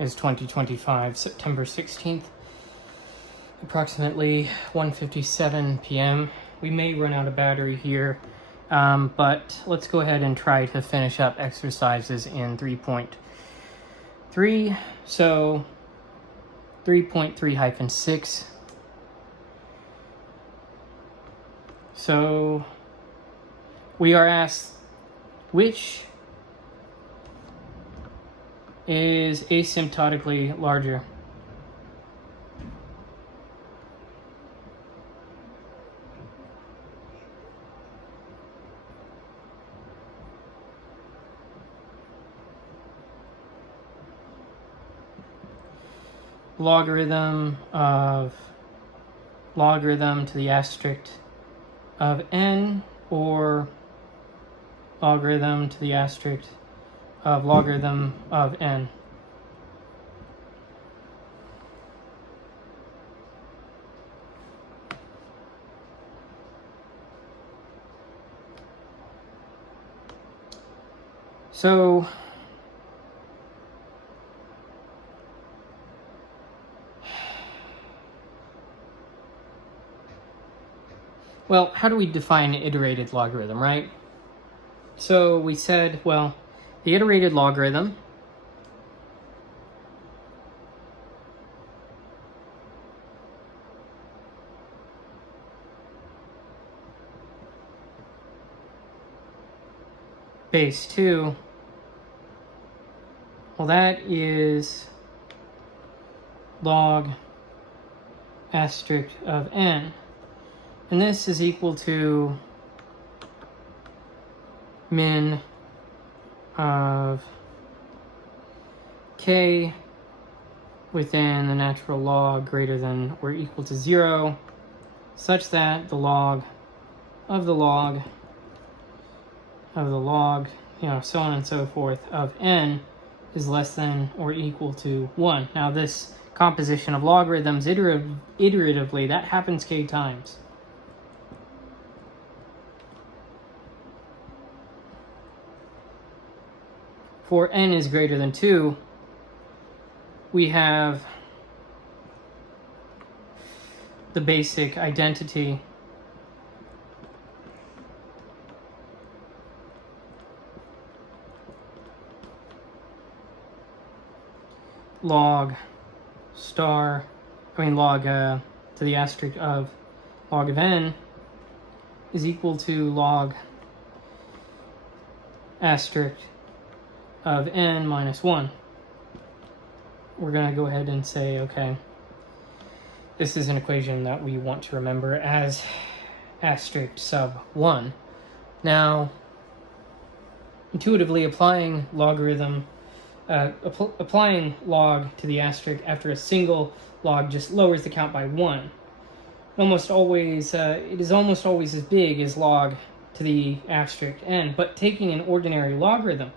is 2025, September 16th, approximately 1:57 p.m. We may run out of battery here, but let's go ahead and try to finish up exercises in 3.3. So 3.3-6. So we are asked which is asymptotically larger. Logarithm to the asterisk of n, or logarithm to the asterisk of logarithm of n. So well, how do we define an iterated logarithm, right? So we said, well, the iterated logarithm base 2, well, that is log asterisk of n. And this is equal to min of k within the natural log greater than or equal to 0, such that the log of the log of the log, so on and so forth, of n is less than or equal to 1. Now this composition of logarithms iteratively, that happens k times. For n is greater than 2, we have the basic identity log to the asterisk of log of n is equal to log asterisk of n minus 1. We're going to go ahead and say, okay, this is an equation that we want to remember as asterisk sub 1. Now, intuitively applying applying log to the asterisk after a single log just lowers the count by 1. It is almost always as big as log to the asterisk n, but taking an ordinary logarithm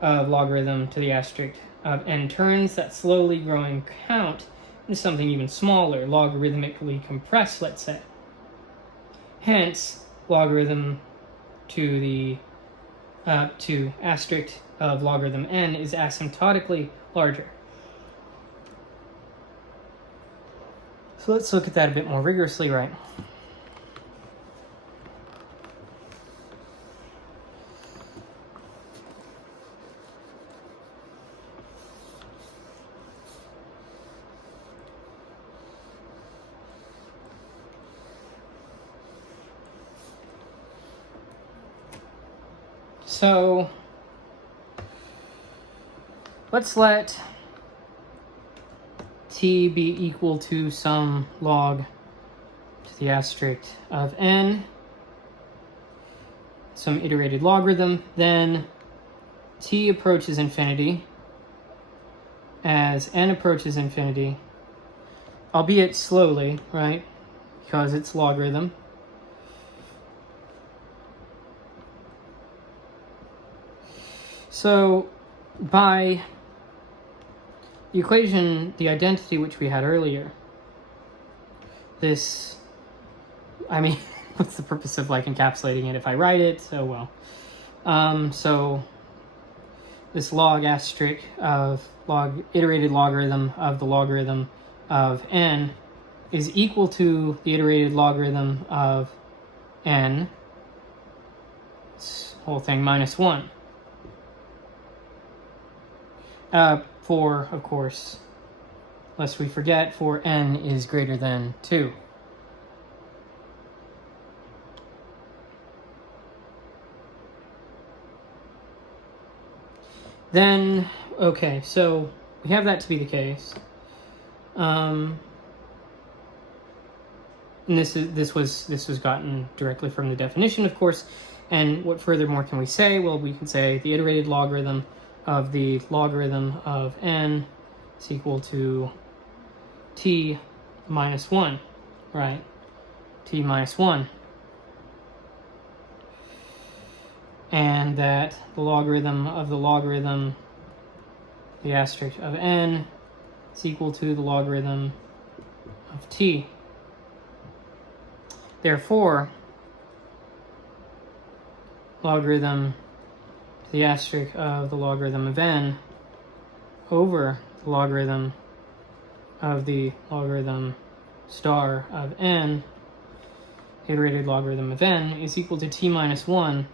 of logarithm to the asterisk of n turns that slowly growing count into something even smaller, logarithmically compressed, let's say. Hence, logarithm to the to asterisk of logarithm n is asymptotically larger. So let's look at that a bit more rigorously, right? So let's let t be equal to some log to the asterisk of n, some iterated logarithm. Then t approaches infinity. As n approaches infinity, albeit slowly, right, because it's logarithm. So by the equation, the identity which we had earlier, this, what's the purpose of encapsulating it if I write it? So well, so this log asterisk of iterated logarithm of the logarithm of n is equal to the iterated logarithm of n, this whole thing, minus 1. For, of course, lest we forget, for n is greater than 2. Then, okay, so we have that to be the case. And this was gotten directly from the definition, of course. And what furthermore can we say? Well, we can say the iterated logarithm of the logarithm of n is equal to t minus 1, right? T minus 1. And that the logarithm of the logarithm, the asterisk of n, is equal to the logarithm of t. Therefore, logarithm to the asterisk of the logarithm of n over the logarithm of the logarithm star of n, iterated logarithm of n, is equal to t minus 1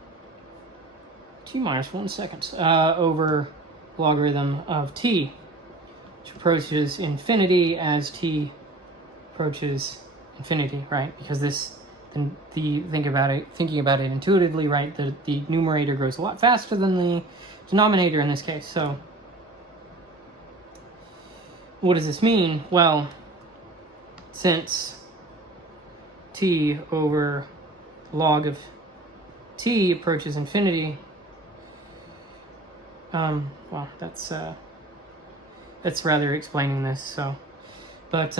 seconds over logarithm of t, which approaches infinity as t approaches infinity, right? Because this, thinking about it intuitively, right? The numerator grows a lot faster than the denominator in this case. So, what does this mean? Well, since t over log of t approaches infinity, well, that's rather explaining this. So, but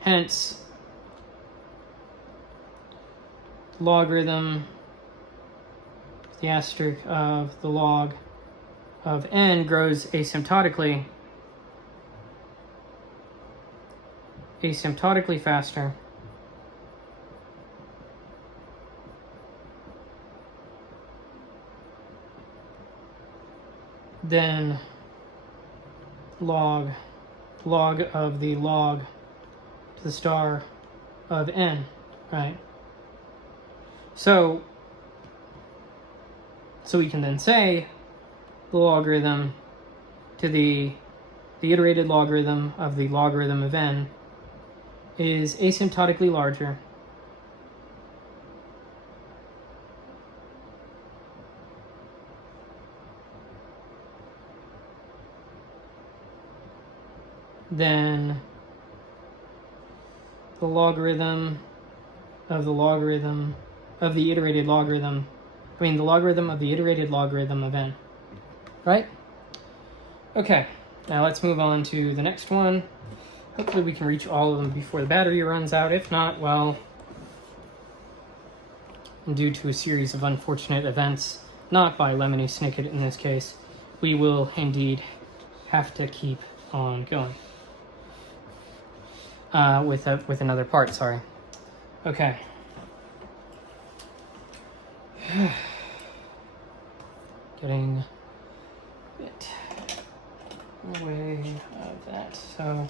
hence logarithm, the asterisk of the log of n grows asymptotically faster than log of the log to the star of n, right? So we can then say the logarithm to the iterated logarithm of the logarithm of n is asymptotically larger than the logarithm of the logarithm of the iterated logarithm, the logarithm of the iterated logarithm of n, right? Okay, now let's move on to the next one. Hopefully we can reach all of them before the battery runs out. If not, well, due to a series of unfortunate events, not by Lemony Snicket in this case, we will indeed have to keep on going. With another part, sorry. Okay. Getting a bit away of that, so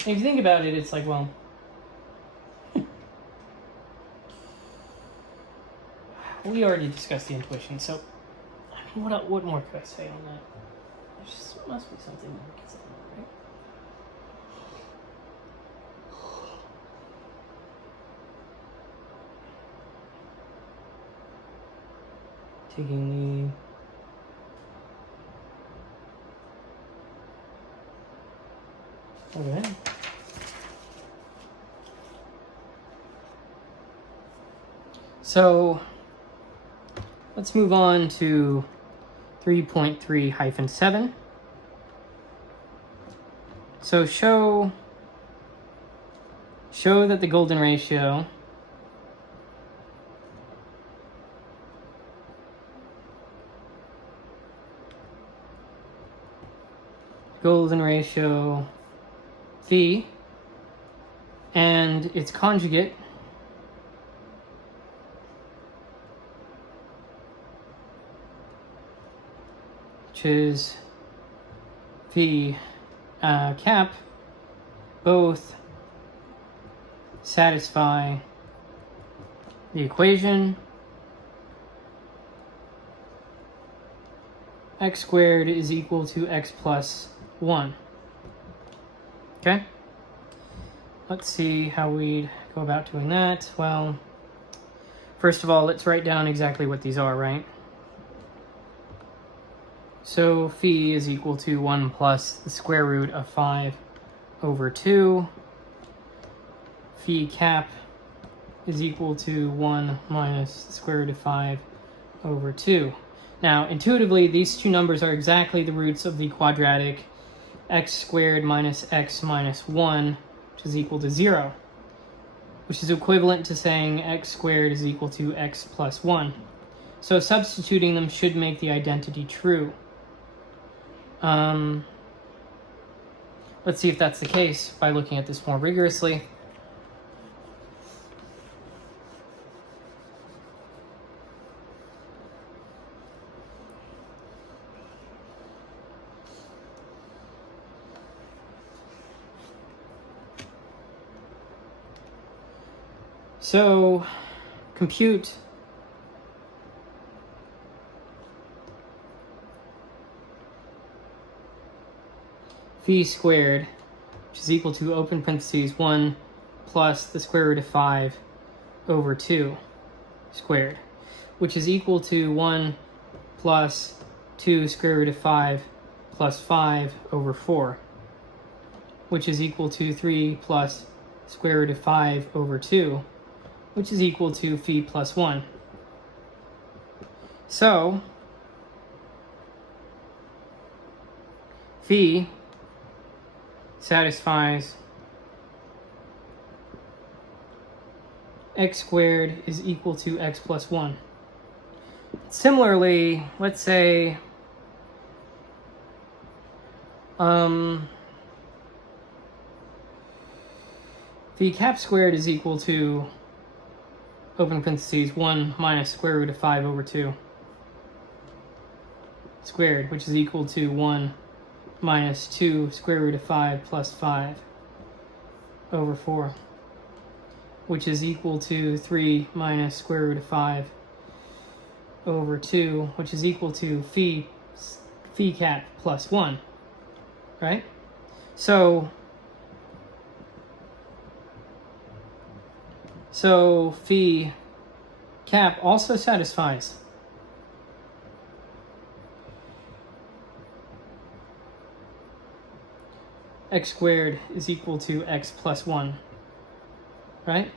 if you think about it, it's like, well, we already discussed the intuition, so I mean, what more could I say on that? There just must be something more we can say on that, right? Taking the... Okay. So let's move on to 3.3-7. So show that the golden ratio phi and its conjugate which is phi cap, both satisfy the equation x squared is equal to x plus 1. Okay? Let's see how we'd go about doing that. Well, first of all, let's write down exactly what these are, right? So phi is equal to 1 plus the square root of 5 over 2. Phi cap is equal to 1 minus the square root of 5 over 2. Now, intuitively, these two numbers are exactly the roots of the quadratic x squared minus x minus 1, which is equal to 0, which is equivalent to saying x squared is equal to x plus 1. So substituting them should make the identity true. Let's see if that's the case by looking at this more rigorously. So compute phi squared, which is equal to open parentheses 1 plus the square root of 5 over 2 squared, which is equal to 1 plus 2 square root of 5 plus 5 over 4, which is equal to 3 plus square root of 5 over 2, which is equal to phi plus 1. So phi satisfies x squared is equal to x plus 1. Similarly, let's say phi cap squared is equal to open parentheses 1 minus square root of 5 over 2 squared, which is equal to 1 minus 2 square root of 5 plus 5 over 4, which is equal to 3 minus square root of 5 over 2, which is equal to phi cap plus 1, right? So phi cap also satisfies x squared is equal to x plus 1, right?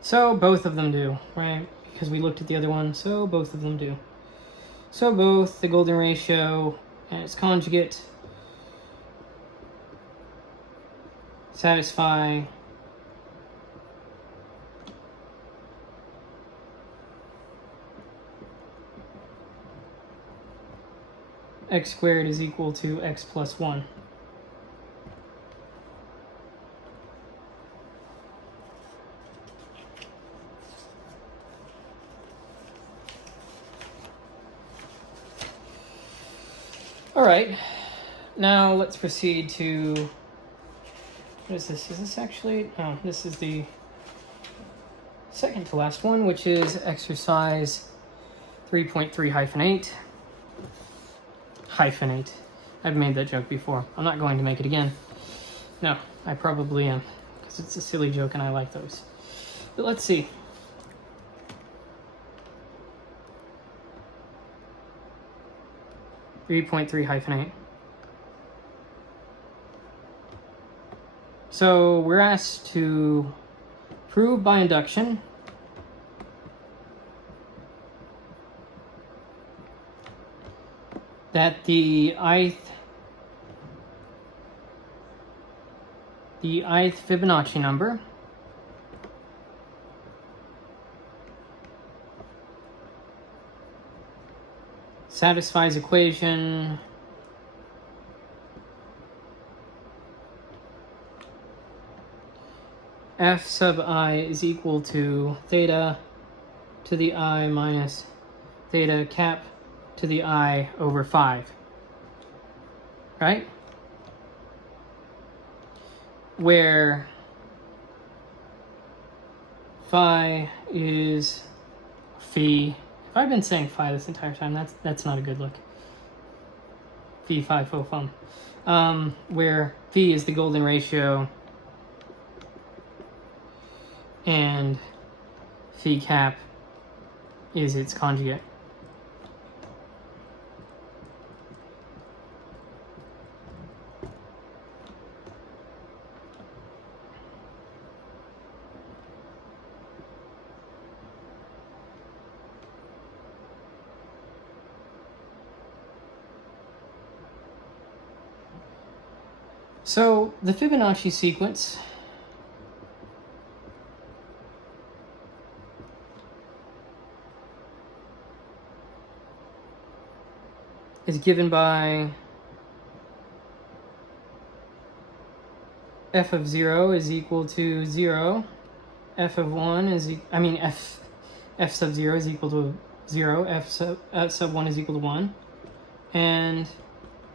So both of them do, right? Because we looked at the other one, so both of them do. So both the golden ratio and its conjugate satisfy x squared is equal to x plus 1. All right, now let's proceed to, what is this? Is this actually, oh, this is the second to last one, which is exercise 3.3-8. Hyphenate. I've made that joke before. I'm not going to make it again. No, I probably am, because it's a silly joke and I like those. But let's see. (3.3-8). So we're asked to prove by induction that the ith Fibonacci number satisfies equation f sub I is equal to theta to the I minus theta cap to the I over 5, right? Where phi is phi. If I've been saying phi this entire time, that's not a good look. Phi, phi, fo, fum. Where phi is the golden ratio and phi cap is its conjugate. So the Fibonacci sequence is given by f of 0 is equal to 0, f of 1 is f sub 0 is equal to 0, f sub 1 is equal to 1, and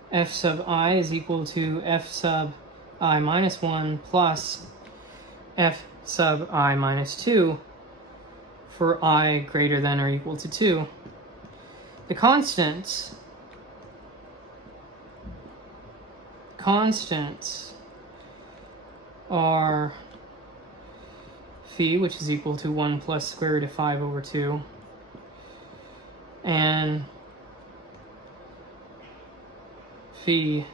f sub I is equal to f sub I minus 1 plus f sub I minus 2 for I greater than or equal to 2. The constants are phi, which is equal to 1 plus square root of 5 over 2, and phi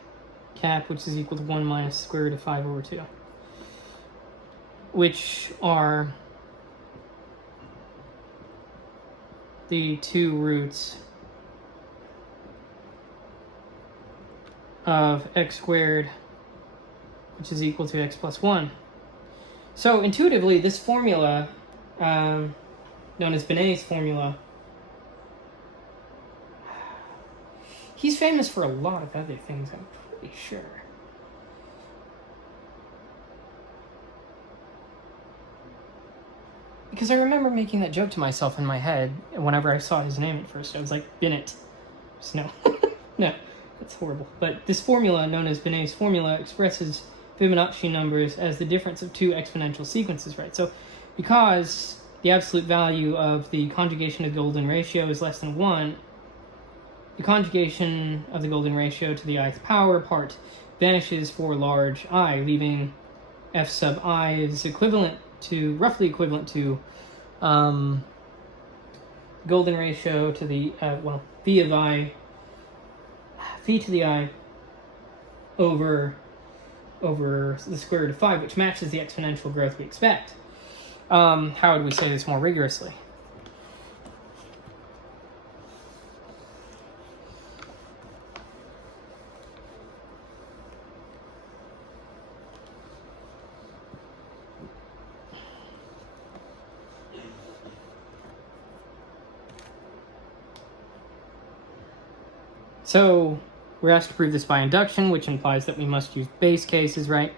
cap, which is equal to 1 minus square root of 5 over 2, which are the two roots of x squared, which is equal to x plus 1. So intuitively, this formula, known as Benet's formula, he's famous for a lot of other things, I'm pretty sure. Because I remember making that joke to myself in my head whenever I saw his name at first. I was like, Bennett. Just no. No, that's horrible. But this formula, known as Benet's formula, expresses Fibonacci numbers as the difference of two exponential sequences, right? So because the absolute value of the conjugation of the golden ratio is less than 1, the conjugation of the golden ratio to the ith power part vanishes for large I, leaving f sub I is roughly equivalent to golden ratio to the, phi to the I over the square root of 5, which matches the exponential growth we expect. How would we say this more rigorously? So we're asked to prove this by induction, which implies that we must use base cases, right?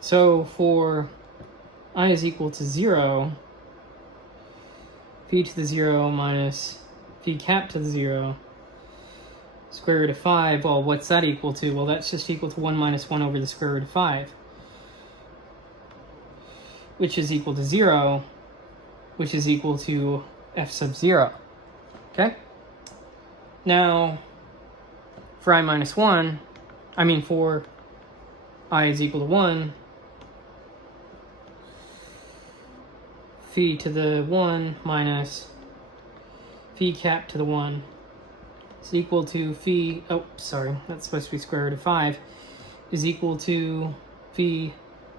So for I is equal to 0, phi to the 0 minus phi cap to the 0, square root of 5, well, what's that equal to? Well, that's just equal to 1 minus 1 over the square root of 5, which is equal to 0, which is equal to f sub 0, okay? Now, for I minus 1, for I is equal to 1, phi to the 1 minus phi cap to the 1 is equal to phi, that's supposed to be square root of 5, is equal to phi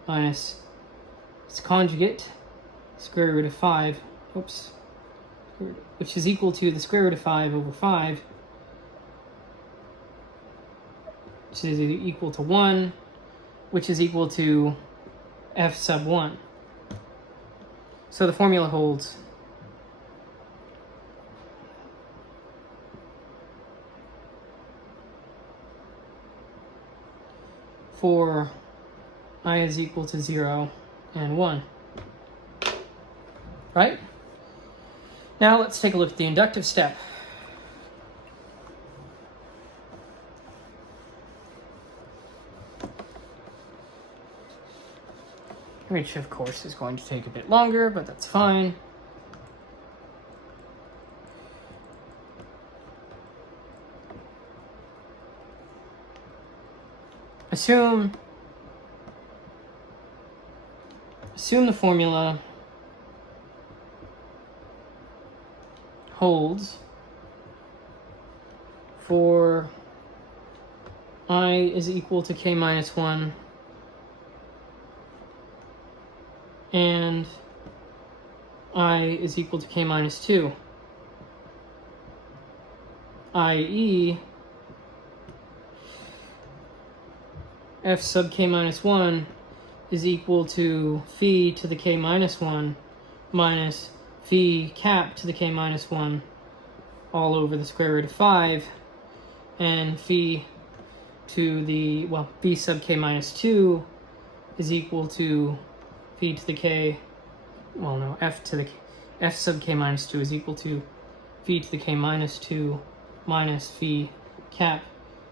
minus its conjugate, square root of 5, which is equal to the square root of 5 over 5, which is equal to 1, which is equal to f sub 1. So the formula holds. For I is equal to 0 and 1. Right? Now let's take a look at the inductive step. Which, of course, is going to take a bit longer, but that's fine. Assume the formula holds for I is equal to k minus 1 and I is equal to k minus 2, i.e. f sub k minus 1 is equal to phi to the k minus 1 minus phi cap to the k minus 1 all over the square root of 5, and phi to the, well, phi sub k minus 2 is equal to phi to the k, well no, f sub k minus 2 is equal to phi to the k minus 2 minus phi cap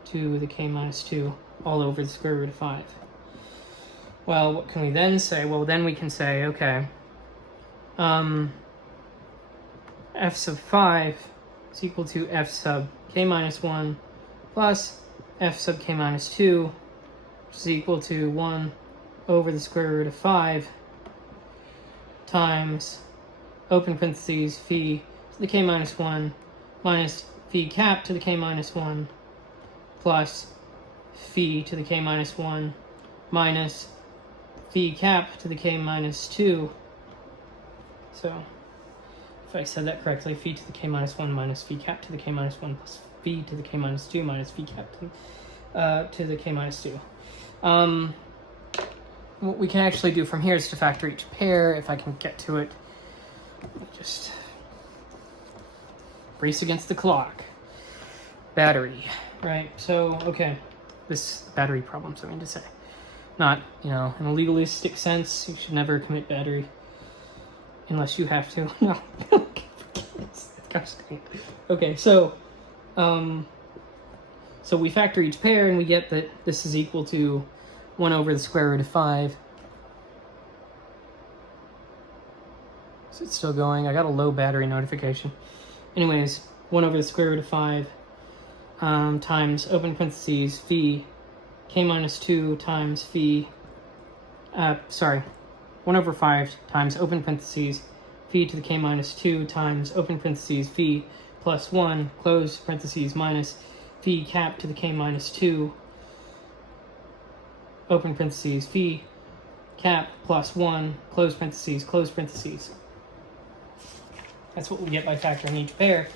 to the k minus 2 all over the square root of 5. Well, what can we then say? Well, then we can say, okay, f sub 5 is equal to f sub k minus 1 plus f sub k minus 2, which is equal to 1 over the square root of 5 times, open parentheses, phi to the k minus 1 minus phi cap to the k minus 1 plus phi to the k minus 1 minus phi cap to the k minus 2. So, if I said that correctly, phi to the k minus 1 minus phi cap to the k minus 1 plus phi to the k minus 2 minus phi cap to the k minus 2. What we can actually do from here is to factor each pair, if I can get to it. Just brace against the clock. Battery, right? So, okay, this battery problems, I mean to say. Not, in a legalistic sense, you should never commit battery. Unless you have to. No. Gosh dang. Okay, so we factor each pair and we get that this is equal to 1 over the square root of 5. So it's still going. I got a low battery notification. Anyways, 1 over the square root of 5 times, open parentheses, phi k minus 2 times phi, 1 over 5 times, open parentheses, phi to the k minus 2 times, open parentheses, phi plus 1, close parentheses, minus phi cap to the k minus 2, open parentheses, phi cap plus 1, close parentheses, close parentheses. That's what we get by factoring each pair.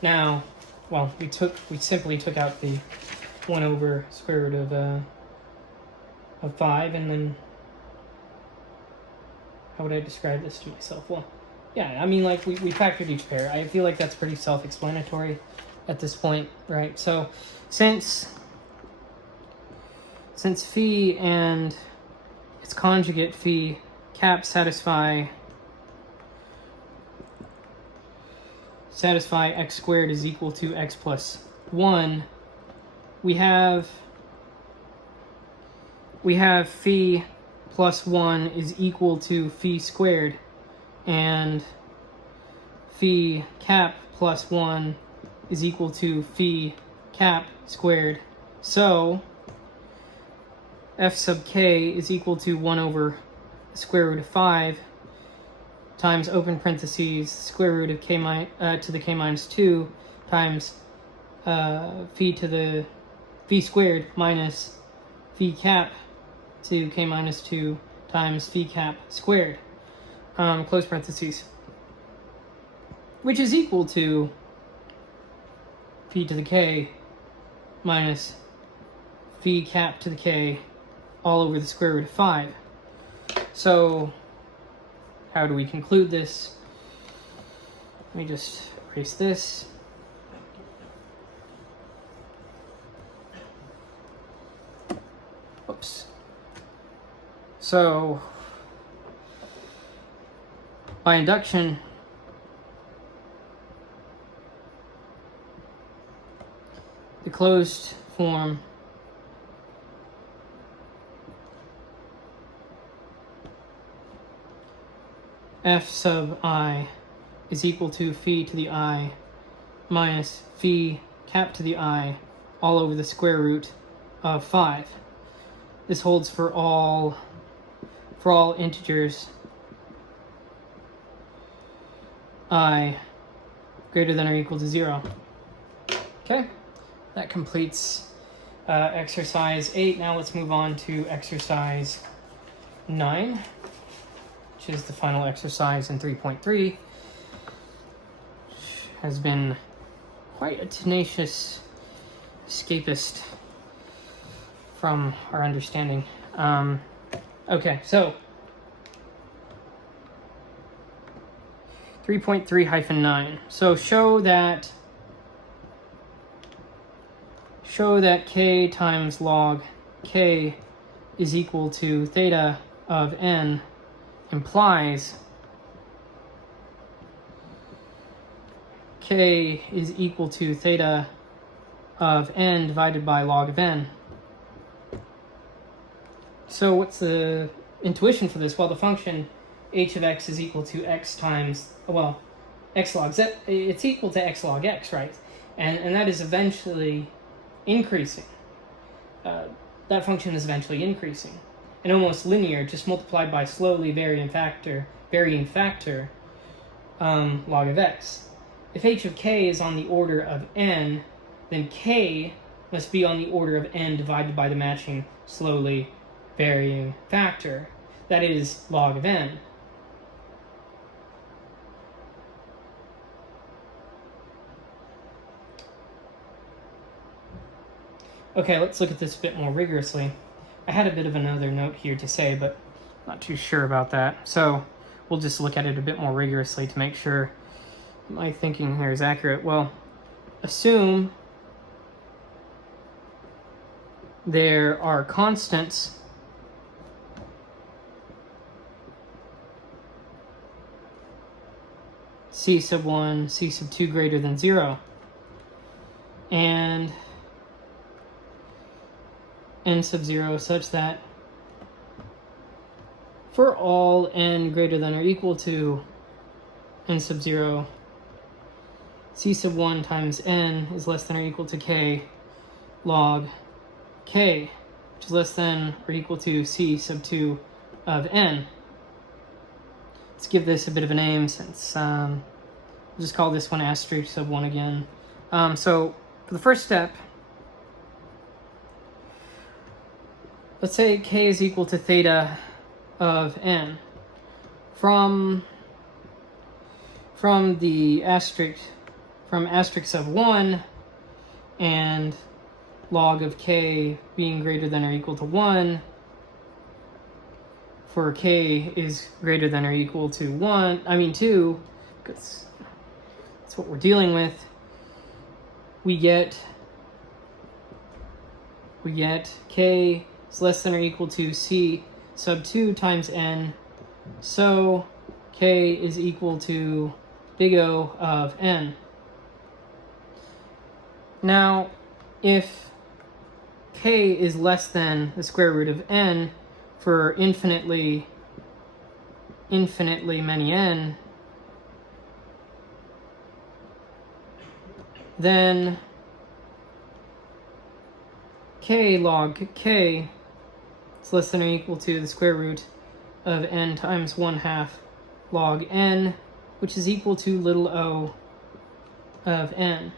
Now, well, we simply took out the 1 over square root of 5, and then how would I describe this to myself? Well, yeah, I mean, like, we factored each pair. I feel like that's pretty self-explanatory at this point, right? So, since phi and its conjugate phi cap satisfy x squared is equal to x plus 1, we have phi plus 1 is equal to phi squared, and phi cap plus 1 is equal to phi cap squared. So f sub k is equal to 1 over the square root of 5 times, open parentheses, square root of to the k minus 2 times phi to the phi squared minus phi cap to k minus 2 times phi cap squared, close parentheses, which is equal to phi to the k minus phi cap to the k all over the square root of 5. So, how do we conclude this? Let me just erase this. Oops. So, by induction, the closed form f sub I is equal to phi to the I minus phi cap to the I all over the square root of 5. This holds for all integers I greater than or equal to 0. Okay, that completes exercise 8. Now let's move on to exercise 9, which is the final exercise in 3.3, which has been quite a tenacious escapist from our understanding. Okay, so 3.3-9. So show that k times log k is equal to theta of n implies k is equal to theta of n divided by log of n. So what's the intuition for this? Well, the function h of x is equal to x times, well, x log z, it's equal to x log x, right? And that is eventually increasing. That function is eventually increasing. And almost linear, just multiplied by slowly varying factor, log of x. If h of k is on the order of n, then k must be on the order of n divided by the matching slowly varying factor, that is log of n. Okay, let's look at this a bit more rigorously. I had a bit of another note here to say, but not too sure about that. So we'll just look at it a bit more rigorously to make sure my thinking here is accurate. Well, assume there are constants c sub 1, c sub 2 greater than 0, and n sub 0 such that for all n greater than or equal to n sub 0, c sub 1 times n is less than or equal to k log k, which is less than or equal to c sub 2 of n. Let's give this a bit of a name since we'll just call this one asterisk sub 1 again. So for the first step, let's say k is equal to theta of n. From the asterisk sub 1 and log of k being greater than or equal to 1, for k is greater than or equal to 2, because that's what we're dealing with, we get k is less than or equal to c sub 2 times n, so k is equal to big O of n. Now, if k is less than the square root of n for infinitely many n, then k log k is less than or equal to the square root of n times 1/2 log n, which is equal to little o of n.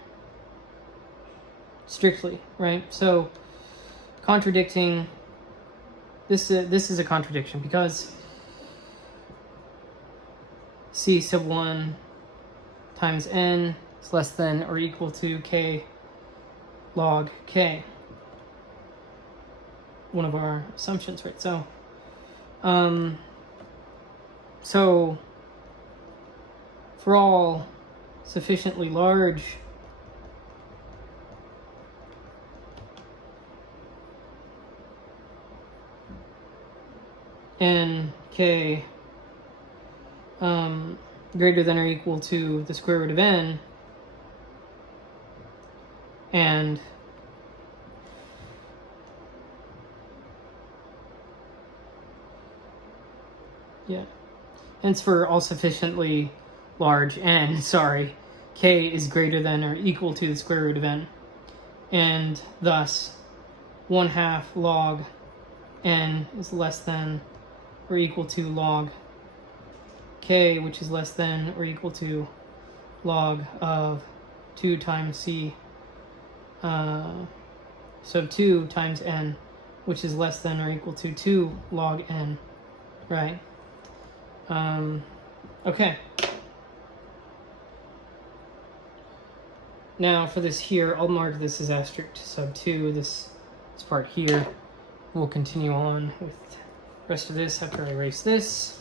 Strictly, right? So contradicting, this is a contradiction because c sub 1 times n is less than or equal to k log k. One of our assumptions, right? So, so for all sufficiently large n k greater than or equal to the square root of n, and Yeah. Hence for all sufficiently large n, sorry, k is greater than or equal to the square root of n. And thus, 1/2 log n is less than or equal to log k, which is less than or equal to log of 2 times c sub 2 times n, which is less than or equal to 2 log n, right? Okay. Now for this here, I'll mark this as asterisk sub 2, this part here. We'll continue on with the rest of this after I erase this.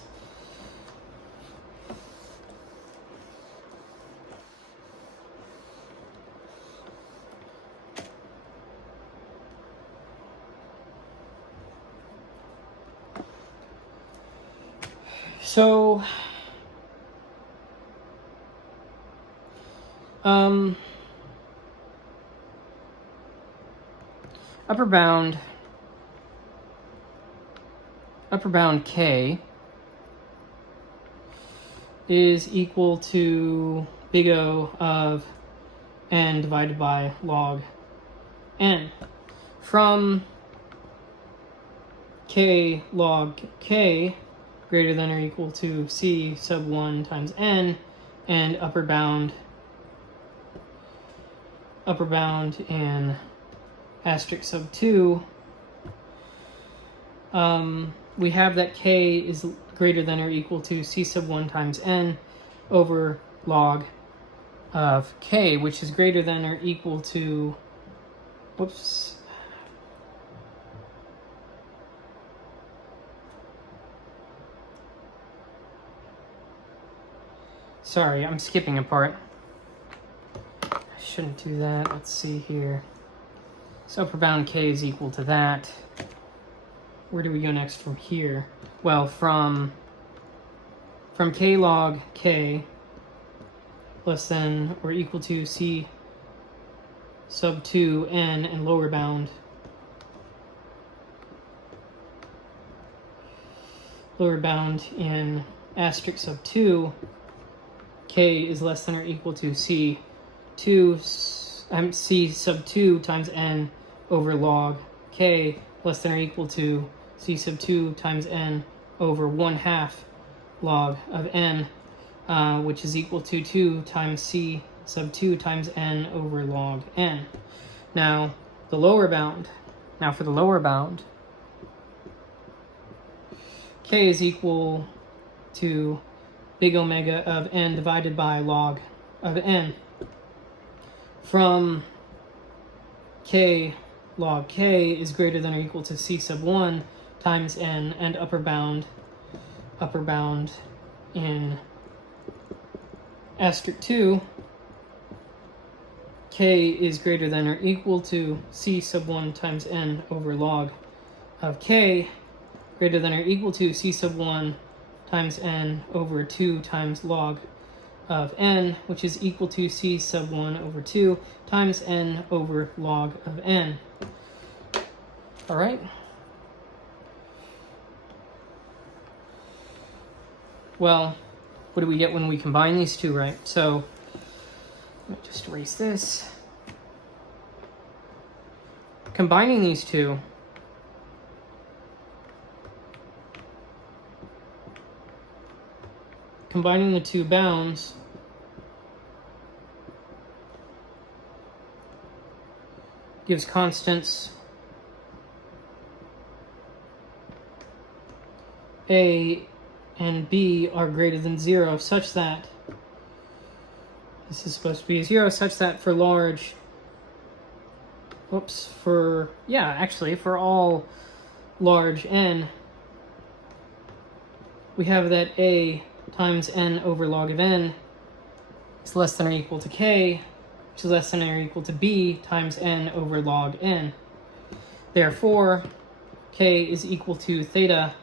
So, upper bound k is equal to big O of n divided by log n. From k log k greater than or equal to c sub 1 times n, and upper bound in asterisk sub 2, we have that k is greater than or equal to c sub 1 times n over log of k, which is greater than or equal to, whoops, sorry, I'm skipping a part. I shouldn't do that. Let's see here. So upper bound k is equal to that. Where do we go next from here? Well, from k log k less than or equal to c sub 2 n, and lower bound in asterisk sub 2, k is less than or equal to c sub 2 times n over log k, less than or equal to c sub 2 times n over 1/2 log of n, which is equal to 2 times c sub 2 times n over log n. Now, for the lower bound, k is equal to big omega of n divided by log of n. From k log k is greater than or equal to c sub 1 times n, and upper bound in asterisk 2, k is greater than or equal to c sub 1 times n over log of k, greater than or equal to c sub 1 times n over 2 times log of n, which is equal to c sub 1 over 2 times n over log of n. All right. Well, what do we get when we combine these two, right? So, let me just erase this. Combining these two, combining the two bounds, gives constants a and b are greater than 0, such that this is supposed to be 0, such that for large, for all large n, we have that a times n over log of n is less than or equal to k, which is less than or equal to b times n over log n. Therefore, k is equal to theta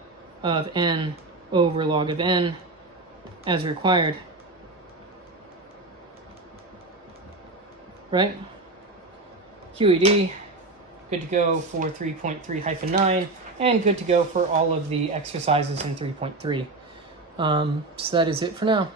of n over log of n as required. Right? QED, good to go for 3.3-9, and good to go for all of the exercises in 3.3. So that is it for now.